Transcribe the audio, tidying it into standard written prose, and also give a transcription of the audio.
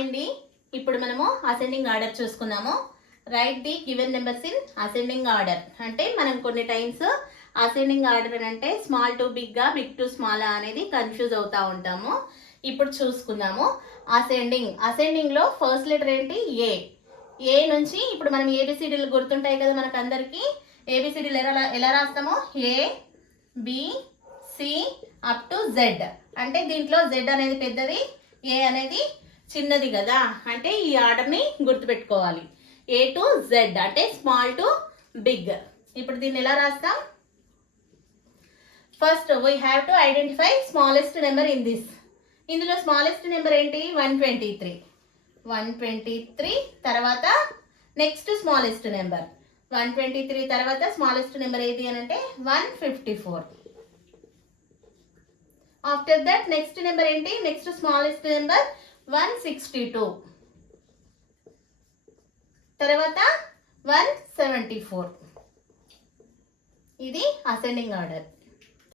అండి ఇప్పుడు మనము అసెండింగ్ ఆర్డర్ చూసుకుందాము. Write the given numbers in ascending order. అంటే మనం కొన్ని టైమ్స్ అసెండింగ్ ఆర్డర్ అంటే స్మాల్ టు బిగ్గా, బిగ్ టు స్మాల్ అనేది కన్ఫ్యూజ్ అవుతూ ఉంటాము. ఇప్పుడు చూసుకుందాము. అసెండింగ్ లో ఫస్ట్ లెటర్ ఏంటి? ఏ నుంచి ఇప్పుడు మనం ఏబిసిడీలు గుర్తుంటాయి కదా మనకందరికి. ఏబిసిడీలు ఎలా రాస్తామో A B C up to Z. అంటే దీంట్లో జెడ్ అనేది పెద్దది, ఏ అనేది చిన్నది కదా. అంటే ఈ ఆర్డర్ని గుర్తుపెట్టుకోవాలి. ఏ టు జెడ్ అంటే స్మాల్ టు బిగ్. ఇప్పుడు దీన్ని ఎలా రాస్తాం? First we have to identify smallest number in this. ఇందులో స్మాలెస్ట్ నెంబర్ ఏంటి? 123. తర్వాత నెక్స్ట్ స్మాలెస్ట్ నెంబర్ 123 తర్వాత స్మాలెస్ట్ నెంబర్ ఏది అని అంటే 154. ఆఫ్టర్ దట్ నెక్స్ట్ నెంబర్ ఏంటి? Next smallest number 162. తర్వాత 174. ఇది అసెండింగ్ ఆర్డర్.